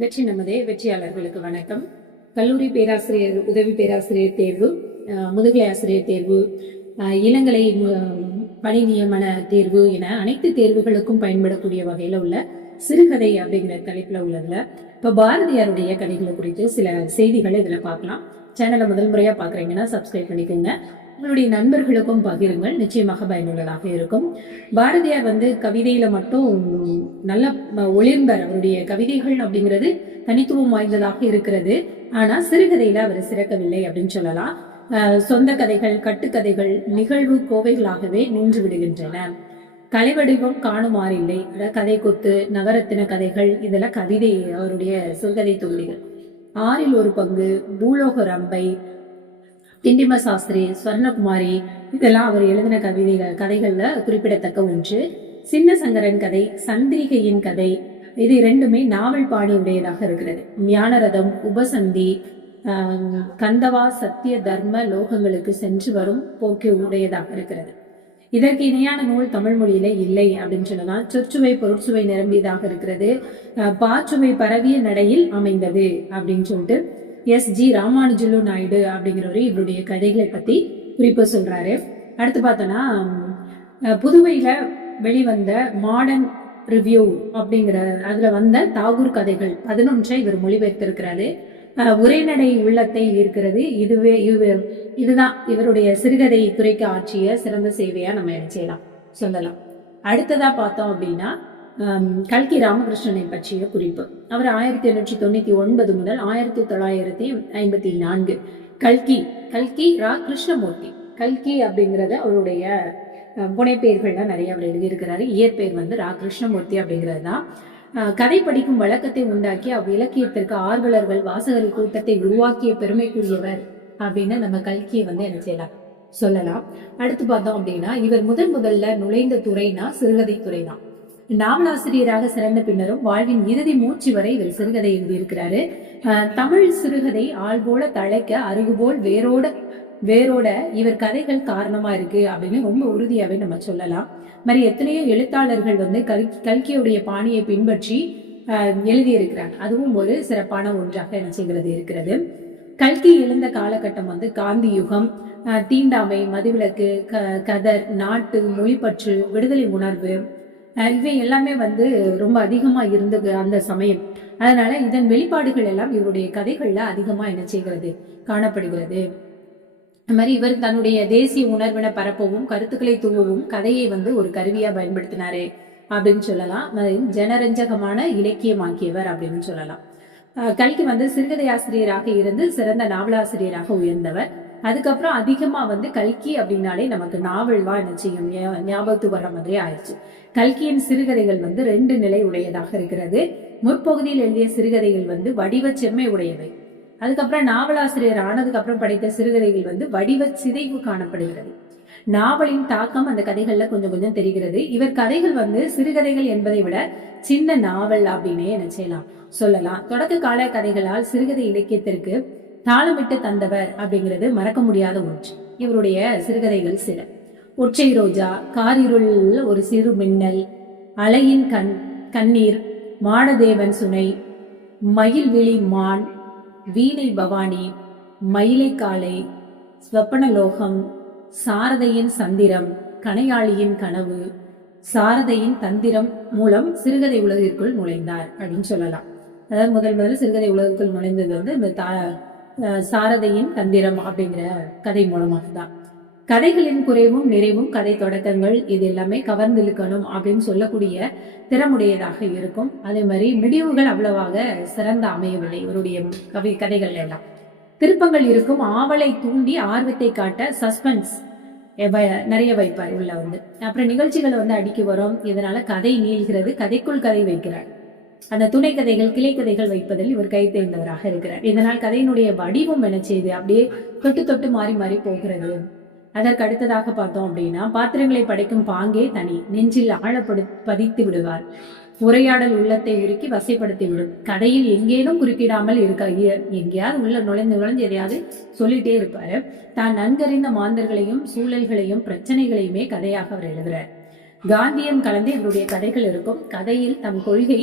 வெற்றி நமதே வெற்றியாளர்களுக்கு வணக்கம். கல்லூரி பேராசிரியர் உதவி பேராசிரியர் தேர்வு முதுகலை ஆசிரியர் தேர்வு இளங்கலை பணி நியமன தேர்வு என அனைத்து தேர்வுகளுக்கும் பயன்படக்கூடிய வகையில் உள்ள சிறுகதை அப்படிங்கிற தலைப்பில் உள்ளதுல இப்போ பாரதியாருடைய கதைகளை குறித்து சில செய்திகளை இதில் பார்க்கலாம். சேனலை முதல் முறையாக பார்க்குறீங்கன்னா சப்ஸ்கிரைப் பண்ணிக்கோங்க. உங்களுடைய நண்பர்களுக்கும் பகிருங்கள். நிச்சயமாக பயனுள்ளதாக இருக்கும். பாரதியார் வந்து கவிதையில மட்டும் நல்ல ஒளிர்ந்தார் அவருடைய கவிதைகள் அப்படிங்கிறது தனித்துவம் வாய்ந்ததாக இருக்கிறது. ஆனா சிறுகதையில அவர் சிறக்கவில்லை அப்படின்னு சொல்லலாம். சொந்த கதைகள் கட்டுக்கதைகள் நிகழ்வு கோவைகளாகவே நின்று விடுகின்றன. கலைவடிவம் காணுமாறில்லை கதை கொத்து நவரத்தின கதைகள் இதெல்லாம் கவிதை அவருடைய சிறுகதை தொகுதிகள். ஆறில் ஒரு பங்கு பூலோக ரம்பை திண்டிம சாஸ்திரி ஸ்வர்ணகுமாரி இதெல்லாம் அவர் எழுதின கவிதைகள் கதைகள்ல குறிப்பிடத்தக்க ஒன்று. சின்ன சங்கரன் கதை சந்திரிகையின் கதை இது இரண்டுமே நாவல் பாணி உடையதாக இருக்கிறது. ஞானரதம் உபசந்தி ஆஹ், கந்தவா சத்திய தர்ம லோகங்களுக்கு சென்று வரும் போக்கு உடையதாக இருக்கிறது. இதற்கு இணையான நூல் தமிழ் மொழியில இல்லை அப்படின்னு சொல்லலாம் சொற்சுவை பொருட்சுவை நிரம்பியதாக இருக்கிறது. அஹ் பாச்சுவை பரவிய நடையில் அமைந்தது அப்படின்னு சொல்லிட்டு எஸ் ஜி ராமானுஜலு நாயுடு அப்படிங்கிறவர் இவருடைய கதைகளை பத்தி குறிப்பு சொல்றாரு. அடுத்து பார்த்தோன்னா புதுவையில் புதுவையில வெளிவந்த மாடர்ன் ரிவ்யூ அப்படிங்கிற அதுல வந்த தாகூர் கதைகள் பதினொன்றை இவர் மொழிபெயர்த்திருக்கிறாரு. உரைநடை உள்ளத்தை ஈர்க்கிறது. இதுவே இவர் இதுதான் இவருடைய சிறுகதை துறைக்கு ஆற்றிய சிறந்த சேவையா நம்ம செய்யலாம் சொல்லலாம். அடுத்ததா பார்த்தோம் அப்படின்னா கல்கி ராமகிருஷ்ணனை பற்றிய குறிப்பு. அவர் ஆயிரத்தி எண்ணூற்றி தொண்ணூற்றி ஒன்பது முதல் ஆயிரத்தி தொள்ளாயிரத்தி ஐம்பத்தி நான்கு. கல்கி கல்கி ரா கிருஷ்ணமூர்த்தி. கல்கி அப்படிங்கறது அவருடைய புனைப்பெயர்கள்லாம் நிறைய அவர் எழுதியிருக்கிறாரு. இயற்பெயர் வந்து ரா கிருஷ்ணமூர்த்தி அப்படிங்கிறது தான். கதை படிக்கும் வழக்கத்தை உண்டாக்கி அவ் இலக்கியத்திற்கு ஆர்வலர்கள் வாசகர் கூட்டத்தை உருவாக்கிய பெருமைக்குரியவர் அப்படின்னு நம்ம கல்கியை வந்து என்ன செய்யலாம்? சொல்லலாம். அடுத்து பார்த்தோம் அப்படின்னா இவர் முதன் முதல்ல நுழைந்த துறைனா சிறுகதை துறை தான் நாவலாசிரியராக சிறந்த பின்னரும் வாழ்வின் இறுதி மூச்சு வரை இவர் சிறுகதை எழுதியிருக்கிறாரு. தமிழ் சிறுகதை ஆள் போல தழைக்க அருகுபோல் வேரோட வேரோட இவர் கதைகள் காரணமா இருக்கு அப்படின்னு ரொம்ப உறுதியாவே நம்ம சொல்லலாம். மாதிரி எத்தனையோ எழுத்தாளர்கள் வந்து கல் கல்கியுடைய பாணியை பின்பற்றி எழுதியிருக்கிறார் அதுவும் ஒரு சிறப்பான ஒன்றாக என்ன செய்கிறது இருக்கிறது. கல்கி எழுந்த காலகட்டம் வந்து காந்தி யுகம் தீண்டாமை மதுவிலக்கு க கதர் நாட்டு மொழிப்பற்று விடுதலை உணர்வு இவை எல்லாமே வந்து ரொம்ப அதிகமா இருந்தது அந்த சமயம். அதனால இதன் வெளிப்பாடுகள் எல்லாம் இவருடைய கதைகள்ல அதிகமா என்ன செய்கிறது? காணப்படுகிறது. அது மாதிரி இவர் தன்னுடைய தேசிய உணர்வினை பரப்பவும் கருத்துக்களை தூவவும் கதையை வந்து ஒரு கருவியா பயன்படுத்தினாரு அப்படின்னு சொல்லலாம். ஜனரஞ்சகமான இலக்கியமாக்கியவர் அப்படின்னு சொல்லலாம். கல்கி வந்து சிறுகதை ஆசிரியராக இருந்து சிறந்த நாவலாசிரியராக உயர்ந்தவர். அதுக்கப்புறம் அதிகமாக வந்து கல்கி அப்படின்னாலே நமக்கு நாவல்வா என்ன செய்யும்? ஞாபகத்து வர மாதிரி ஆயிடுச்சு. கல்கியின் சிறுகதைகள் வந்து ரெண்டு நிலை உடையதாக இருக்கிறது. முற்பகுதியில் எழுதிய சிறுகதைகள் வந்து வடிவ செம்மை உடையவை. அதுக்கப்புறம் நாவலாசிரியர் ஆனதுக்கு அப்புறம் படைத்த சிறுகதைகள் வந்து வடிவ சிதைவு காணப்படுகிறது. நாவலின் தாக்கம் அந்த கதைகள்ல கொஞ்சம் கொஞ்சம் தெரிகிறது. இவர் கதைகள் வந்து சிறுகதைகள் என்பதை விட சின்ன நாவல் அப்படின்னே என்ன செய்யலாம் சொல்லலாம். தொடக்க கால கதைகளால் சிறுகதை இலக்கியத்திற்கு தாளமிட்டு தந்தவர் அப்படிங்கிறது மறக்க முடியாத ஒன்று. இவருடைய சிறுகதைகள் சில. ஒற்றை ரோஜா காரிருள் ஒரு சிறு மின்னல் அலையின் கண் கண்ணீர் மாடதேவன் சுனை மயில்விழி மான் வீணை பவானி மயிலை காலை ஸ்வப்பனலோகம் சாரதையின் சந்திரம் கனையாளியின் கனவு சாரதையின் தந்திரம் மூலம் சிறுகதை உலகிற்குள் நுழைந்தார் அப்படின்னு சொல்லலாம். அதாவது முதல் முதல்ல சிறுகதை உலகிற்குள் நுழைந்தது வந்து இந்த தா சாரதையின் தந்திரம் அப்படிங்கிற கதை மூலமாக தான் கதைகளின் குறைவும் நிறைவும் கதை தொடக்கங்கள் இது எல்லாமே கவர்ந்திழுக்கணும் அப்படின்னு சொல்லக்கூடிய திறமுடையதாக இருக்கும். அதே மாதிரி முடிவுகள் அவ்வளவாக சிறந்த அமையவில்லை இவருடைய கவி கதைகள் எல்லாம். திருப்பங்கள் இருக்கும் ஆவலை தூண்டி ஆர்வத்தை காட்ட சஸ்பென்ஸ் நிறைய வைப்பார் உள்ள வந்து. அப்புறம் நிகழ்ச்சிகள் வந்து அடிக்கி வரும். இதனால கதை நீள்கிறது கதைக்குள் கதை வைக்கிறார். அந்த துணை கதைகள் கிளை கதைகள் வைப்பதில் இவர் கை தேர்ந்தவராக இருக்கிறார். இதனால் கதையினுடைய வடிவம் என்ன செய்து அப்படியே தொட்டு தொட்டு மாறி மாறி போகிறது. அதற்கு அடுத்ததாக பார்த்தோம் அப்படின்னா பாத்திரங்களை படைக்கும் பாங்கே தனி நெஞ்சில் ஆழப்படு பதித்து விடுவார். உரையாடல் உள்ளத்தை உருக்கி வசைப்படுத்தி விடும். கதையில் எங்கேனும் குறுக்கிடாமல் இருக்க எங்கேயாவது உள்ள நுழைந்து நுழைஞ்சு எதையாவது சொல்லிட்டே இருப்பாரு. தான் நன்கறிந்த மாந்தர்களையும் சூழல்களையும் பிரச்சனைகளையுமே கதையாக அவர் எழுதுறார். காந்தியம் கலந்து இவருடைய கதைகள் இருக்கும். கதையில் தம் கொள்கை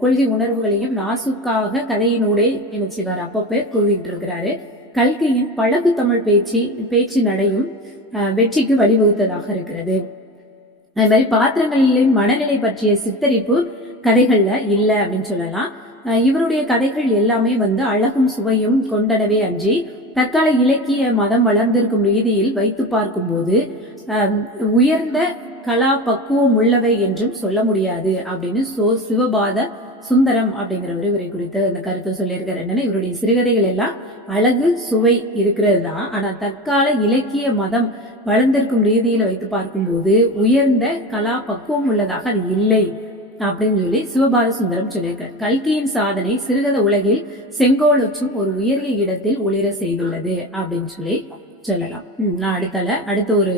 கொள்கை உணர்வுகளையும் நாசுக்காக கதையினூடே இணைச்சிவார். அப்பப்போ கூறிட்டு இருக்கிறாரு கல்கையின் பழகு தமிழ் பேச்சு பேச்சு நடையும் வெற்றிக்கு வழிவகுத்ததாக இருக்கிறது. அது மாதிரி பாத்திரங்களின் மனநிலை பற்றிய சித்தரிப்பு கதைகள்ல இல்ல அப்படின்னு சொல்லலாம். இவருடைய கதைகள் எல்லாமே வந்து அழகும் சுவையும் கொண்டனவே அன்றி தற்கால இலக்கிய மதம் வளர்ந்திருக்கும் ரீதியில் வைத்து பார்க்கும்போது உயர்ந்த கலா பக்குவம் உள்ளவை என்றும் சொல்ல முடியாது அப்படின்னு சோ சிவபாத சுந்தரம் அப்படிங்கிறவர் இவரை குறித்து அந்த கருத்தை சொல்லியிருக்காரு. என்னன்னா இவருடைய சிறுகதைகள் எல்லாம் அழகு சுவை இருக்கிறது தான். ஆனா தற்கால இலக்கிய மதம் வளர்ந்திருக்கும் ரீதியில வைத்து பார்க்கும்போது உயர்ந்த கலா பக்குவம் உள்ளதாக அது இல்லை அப்படின்னு சொல்லி சிவபால சுந்தரம் சொல்லியிருக்கார். கல்கியின் சாதனை சிறுகத உலகில் செங்கோலொச்சும் ஒரு உயரிய இடத்தில் ஒளிர செய்துள்ளது அப்படின்னு சொல்லி சொல்லலாம். ம், நான் அடுத்தால அடுத்த ஒரு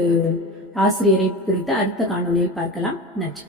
ஆசிரியரை குறித்து அடுத்த காணொலியில் பார்க்கலாம். நன்றி.